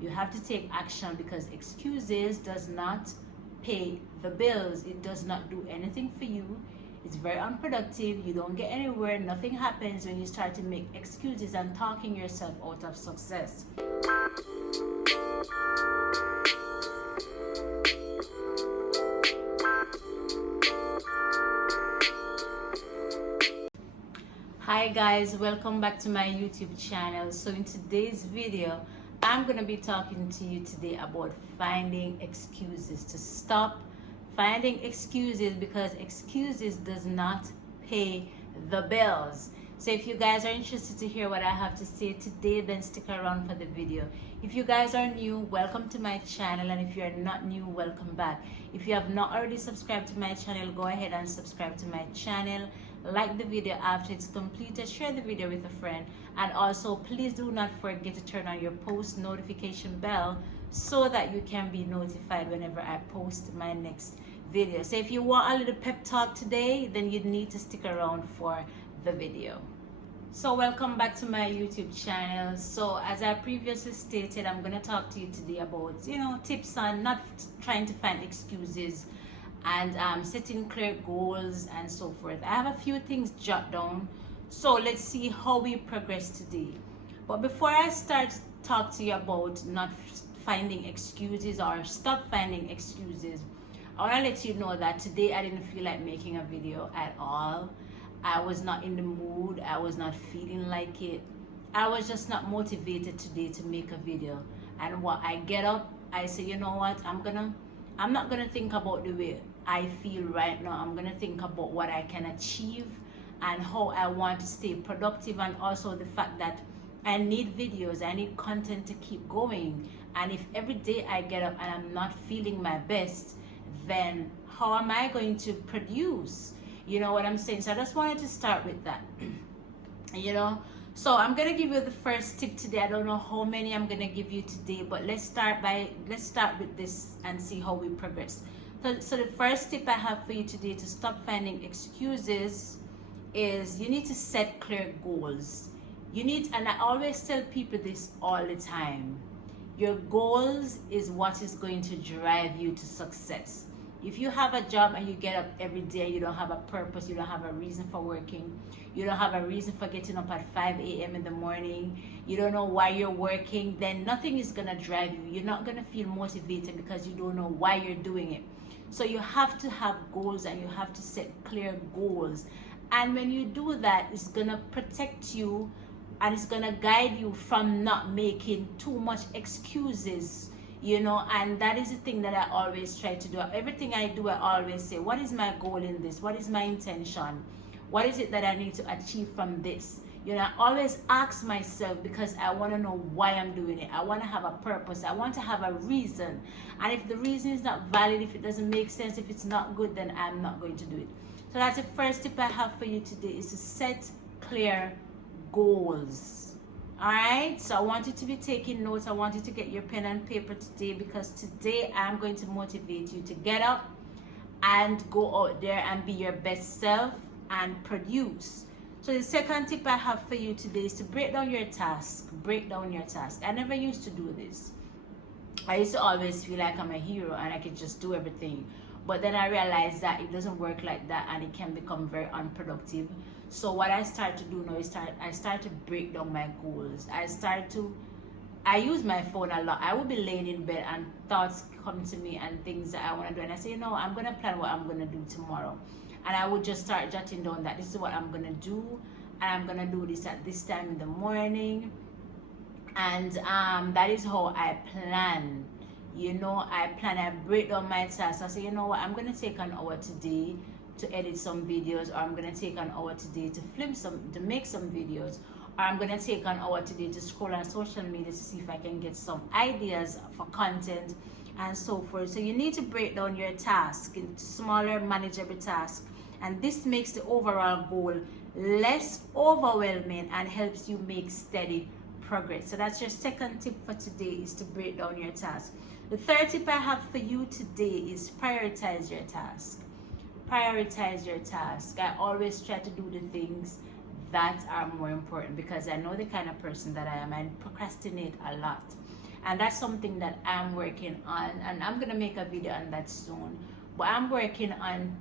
You have to take action, because excuses does not pay the bills. It does not do anything for you. It's very unproductive. You don't get anywhere. Nothing happens when you start to make excuses and talking yourself out of success. Hi guys, welcome back to my YouTube channel. So in today's video, I'm going to be talking to you today about finding excuses, to stop finding excuses, because excuses does not pay the bills. So if you guys are interested to hear what I have to say today, then stick around for the video. If you guys are new, welcome to my channel, and if you are not new, welcome back. If you have not already subscribed to my channel, go ahead and subscribe to my channel. Like the video after it's completed, share the video with a friend, and also please do not forget to turn on your post notification bell so that you can be notified whenever I post my next video. So if you want a little pep talk today, then you need to stick around for the video. So welcome back to my YouTube channel. So as I previously stated, I'm going to talk to you today about, tips on not trying to find excuses and setting clear goals and so forth. I have a few things jot down, so let's see how we progress today. But before I start to talk to you about not finding excuses or stop finding excuses, I want to let you know that today I didn't feel like making a video at all. I was not in the mood. I was not feeling like it. I was just not motivated today to make a video. And what I get up, I say, you know what, I'm not gonna think about the way I feel right now. I'm gonna think about what I can achieve and how I want to stay productive, and also the fact that I need videos, I need content to keep going. And if every day I get up and I'm not feeling my best, then how am I going to produce? You know what I'm saying? So I just wanted to start with that. So I'm gonna give you the first tip today. I don't know how many I'm gonna give you today, but let's start with this and see how we progress. So the first tip I have for you today to stop finding excuses is you need to set clear goals. And I always tell people this all the time, your goals is what is going to drive you to success. If you have a job and you get up every day, you don't have a purpose, you don't have a reason for working, you don't have a reason for getting up at 5 a.m. in the morning, you don't know why you're working, then nothing is going to drive you. You're not going to feel motivated because you don't know why you're doing it. So you have to have goals, and you have to set clear goals. And when you do that, it's going to protect you, and it's going to guide you from not making too much excuses. And that is the thing that I always try to do. Everything I do, I always say, what is my goal in this? What is my intention? What is it that I need to achieve from this? I always ask myself, because I want to know why I'm doing it. I want to have a purpose. I want to have a reason. And if the reason is not valid, if it doesn't make sense, if it's not good, then I'm not going to do it. So that's the first tip I have for you today, is to set clear goals. Alright, so I want you to be taking notes. I want you to get your pen and paper today, because today I'm going to motivate you to get up and go out there and be your best self and produce. So the second tip I have for you today is to break down your task. Break down your task. I never used to do this. I used to always feel like I'm a hero and I could just do everything. But then I realized that it doesn't work like that, and it can become very unproductive. So what I start to do now is I start to break down my goals. I use my phone a lot. I will be laying in bed and thoughts come to me and things that I want to do, and I say, I'm going to plan what I'm going to do tomorrow. And I would just start jotting down that this is what I'm going to do, and I'm going to do this at this time in the morning. And that is how I plan. I break down my tasks. I say, I'm going to take an hour today to edit some videos, or I'm going to take an hour today to make some videos, or I'm going to take an hour today to scroll on social media to see if I can get some ideas for content and so forth. So you need to break down your task into smaller, manageable tasks, and this makes the overall goal less overwhelming and helps you make steady progress. So that's your second tip for today, is to break down your task. The third tip I have for you today is prioritize your task. Prioritize your task. I always try to do the things that are more important, because I know the kind of person that I am. I procrastinate a lot. And that's something that I'm working on, and I'm gonna make a video on that soon. But I'm working on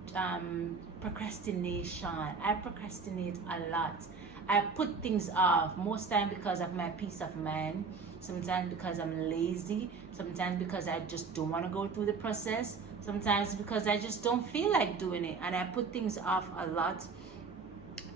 procrastination. I procrastinate a lot. I put things off, most time because of my peace of mind, sometimes because I'm lazy, sometimes because I just don't want to go through the process, sometimes because I just don't feel like doing it, and I put things off a lot.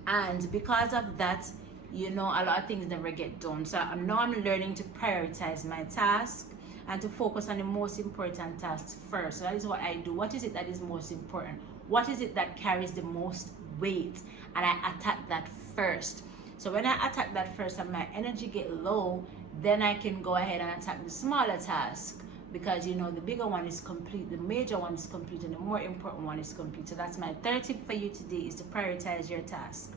And because of that, a lot of things never get done. So now I'm learning to prioritize my task and to focus on the most important tasks first. So that is what I do. What is it that is most important? What is it that carries the most weight? And I attack that first. So when I attack that first and my energy get low, then I can go ahead and attack the smaller task, because the bigger one is complete, the major one is complete, and the more important one is complete. So that's my third tip for you today, is to prioritize your task.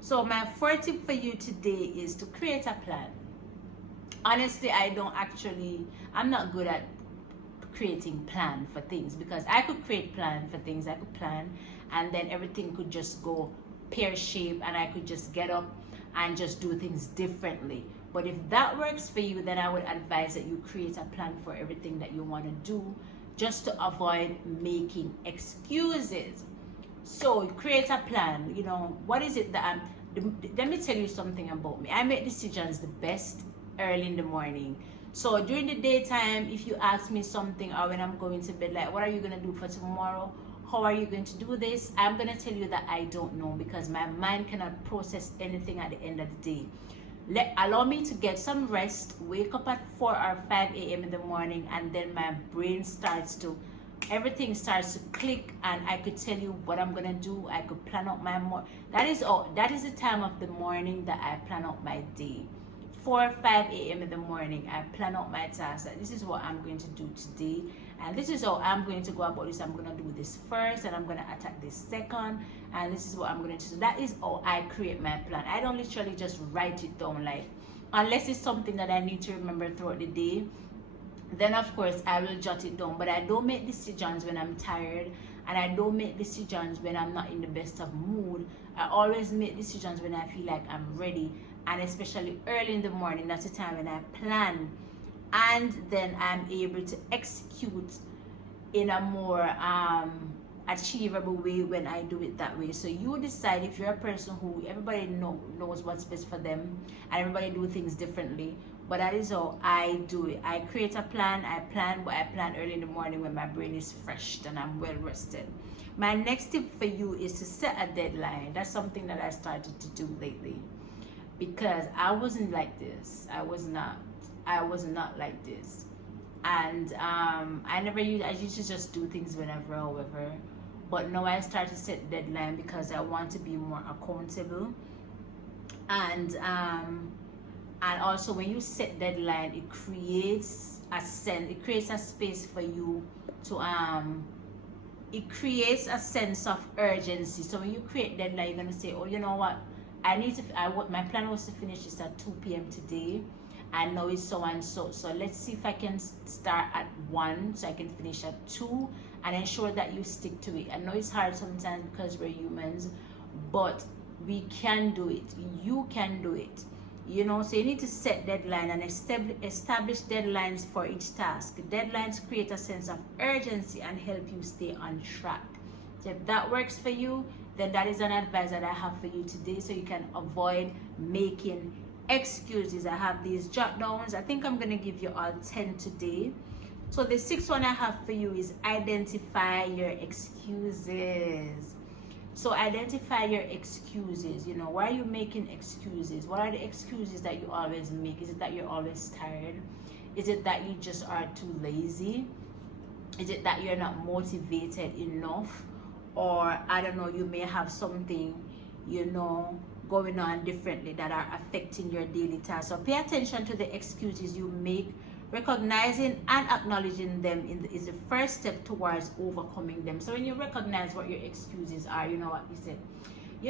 So my fourth tip for you today is to create a plan. Honestly, I'm not good at creating plan for things, because I could create plan for things. I could plan and then everything could just go pear-shaped, and I could just get up and just do things differently. But if that works for you, then I would advise that you create a plan for everything that you want to do, just to avoid making excuses. So create a plan. What is it that let me tell you something about me. I make decisions the best early in the morning. So during the daytime, if you ask me something, or when I'm going to bed, like, what are you going to do for tomorrow? How are you going to do this? I'm going to tell you that I don't know, because my mind cannot process anything at the end of the day. Allow me to get some rest, wake up at 4 or 5 a.m. in the morning, and then my brain everything starts to click, and I could tell you what I'm gonna do. I could plan out my that is the time of the morning that I plan out my day. 4 or 5 a.m. in the morning, I plan out my tasks. This is what I'm going to do today, and this is how I'm going to go about this. I'm going to do this first, and I'm going to attack this second, and this is what I'm going to do. So that is how I create my plan. I don't literally just write it down, like, unless it's something that I need to remember throughout the day, then of course I will jot it down. But I don't make decisions when I'm tired, and I don't make decisions when I'm not in the best of mood. I always make decisions when I feel like I'm ready, and especially early in the morning. That's the time when I plan, and then I'm able to execute in a more achievable way when I do it that way. So you decide if you're a person who everybody knows what's best for them, and everybody do things differently. But that is how I do it. I create a plan, but I plan early in the morning when my brain is fresh and I'm well rested. My next tip for you is to set a deadline. That's something that I started to do lately, because I wasn't like this. I was not like this. And I used to just do things whenever, however. But now I start to set deadline, because I want to be more accountable. And also, when you set deadline, it creates a space for you to it creates a sense of urgency. So when you create deadline, you're gonna say, oh, you know what, my plan was to finish this at 2 p.m. today, and now it's so and so. So let's see if I can start at 1, so I can finish at 2, and ensure that you stick to it. I know it's hard sometimes because we're humans, but we can do it. You can do it. So you need to set deadline and establish deadlines for each task. Deadlines create a sense of urgency and help you stay on track. So if that works for you, then that is an advice that I have for you today, so you can avoid making excuses. I have these jot downs. I think I'm going to give you all 10 today. So the 6th one I have for you is identify your excuses. So identify your excuses. Why are you making excuses? What are the excuses that you always make? Is it that you're always tired? Is it that you just are too lazy? Is it that you're not motivated enough? Or, I don't know, you may have something, going on differently that are affecting your daily tasks. So pay attention to the excuses you make. Recognizing and acknowledging them is the first step towards overcoming them. So when you recognize what your excuses are, you know what you said.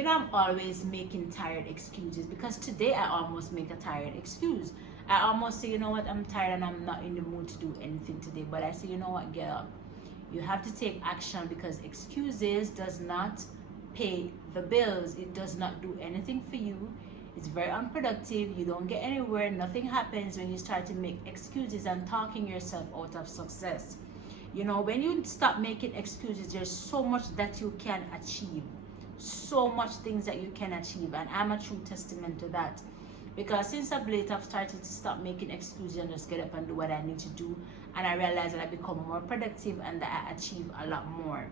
I'm always making tired excuses, because today I almost make a tired excuse. I almost say, you know what, I'm tired and I'm not in the mood to do anything today. But I say, you know what, get up. You have to take action, because excuses does not pay the bills. It does not do anything for you. It's very unproductive. You don't get anywhere. Nothing happens when you start to make excuses and talking yourself out of success. You know, when you stop making excuses, there's so much that you can achieve. So much things that you can achieve. And I'm a true testament to that. Because since of late, I've started to stop making excuses and just get up and do what I need to do. And I realize that I become more productive and that I achieve a lot more.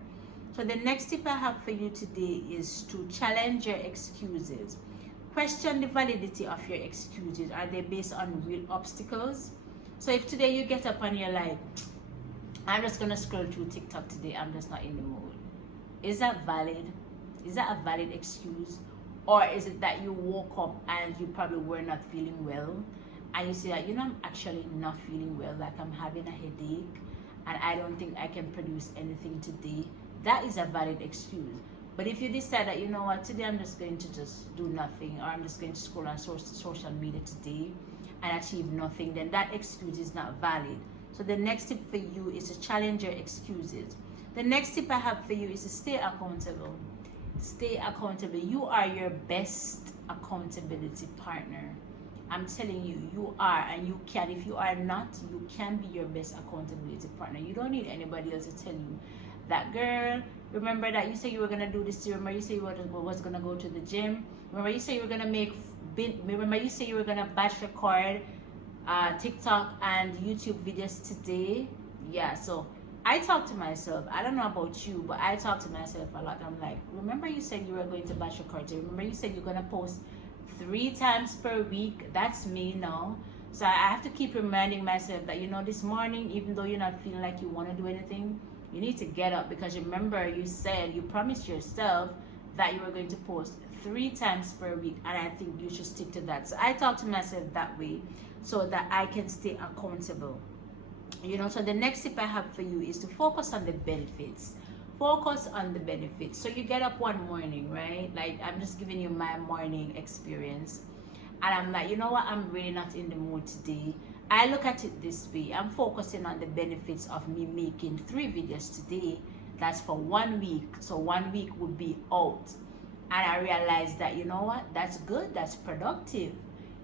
So the next tip I have for you today is to challenge your excuses. Question the validity of your excuses. Are they based on real obstacles? So if today you get up and you're like, I'm just going to scroll through TikTok today, I'm just not in the mood. Is that valid? Is that a valid excuse? Or is it that you woke up and you probably were not feeling well? And you say that, I'm actually not feeling well, like I'm having a headache and I don't think I can produce anything today. That is a valid excuse. But if you decide that, what, today I'm just going to just do nothing, or I'm just going to scroll on social media today and achieve nothing, then that excuse is not valid. So the next tip for you is to challenge your excuses. The next tip I have for you is to stay accountable. Stay accountable. You are your best accountability partner. I'm telling you, you are, and you can. If you are not, you can be your best accountability partner. You don't need anybody else to tell you that, girl, remember that you said you were going to do this. Remember you said you was going to go to the gym. Remember you said you were going to remember you said you were going to batch record TikTok and YouTube videos today. Yeah, so I talk to myself. I don't know about you, but I talk to myself a lot. I'm like, remember you said you were going to batch record today. Remember you said you're going to post 3 times per week. That's me now. So I have to keep reminding myself that, this morning, even though you're not feeling like you want to do anything, you need to get up, because remember you promised yourself that you were going to post 3 times per week, and I think you should stick to that. So I talk to myself that way so that I can stay accountable. So the next tip I have for you is to focus on the benefits. Focus on the benefits. So you get up one morning, right? Like, I'm just giving you my morning experience, and I'm like, you know what, I'm really not in the mood today. I look at it this way. I'm focusing on the benefits of me making 3 videos today. That's for 1 week. So 1 week would be out. And I realized that, you know what, that's good. That's productive.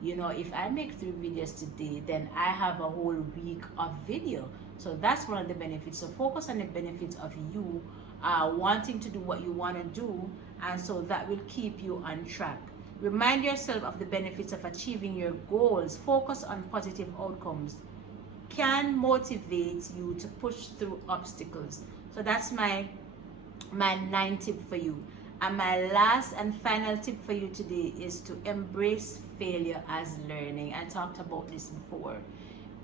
If I make 3 videos today, then I have a whole week of video. So that's one of the benefits. So focus on the benefits of you wanting to do what you want to do. And so that will keep you on track. Remind yourself of the benefits of achieving your goals. Focus on positive outcomes. Can motivate you to push through obstacles. So that's my 9 tip for you. And my last and final tip for you today is to embrace failure as learning. I talked about this before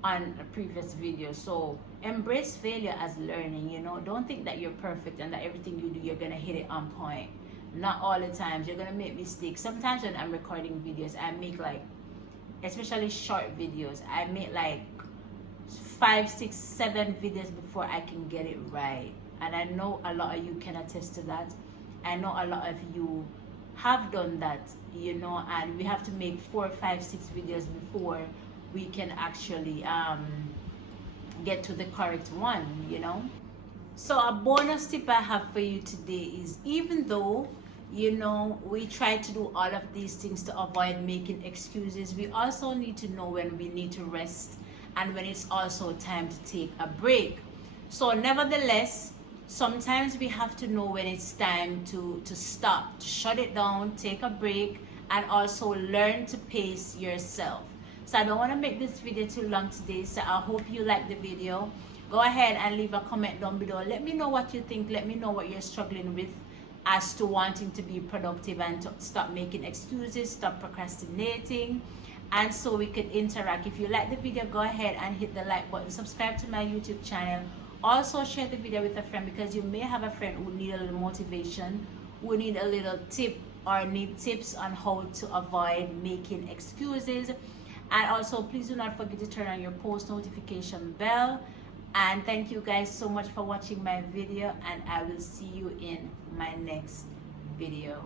on a previous video. So embrace failure as learning. Don't think that you're perfect and that everything you do, you're going to hit it on point. Not all the times. You're going to make mistakes. Sometimes when I'm recording videos, I make especially short videos, I make 5, 6, 7 videos before I can get it right. And I know a lot of you can attest to that. I know a lot of you have done that, and we have to make 4, 5, 6 videos before we can actually get to the correct one, So a bonus tip I have for you today is, even though we try to do all of these things to avoid making excuses, we also need to know when we need to rest and when it's also time to take a break. So nevertheless, sometimes we have to know when it's time to stop, to shut it down, take a break, and also learn to pace yourself. So I don't want to make this video too long today, so I hope you like the video. Go ahead and leave a comment down below. Let me know what you think. Let me know what you're struggling with as to wanting to be productive and to stop making excuses, stop procrastinating, and so we could interact. If you like the video, go ahead and hit the like button. Subscribe to my YouTube channel. Also share the video with a friend, because you may have a friend who need a little motivation, who need a little tip, or need tips on how to avoid making excuses. And also, please do not forget to turn on your post notification bell. And thank you guys so much for watching my video, and I will see you in my next video.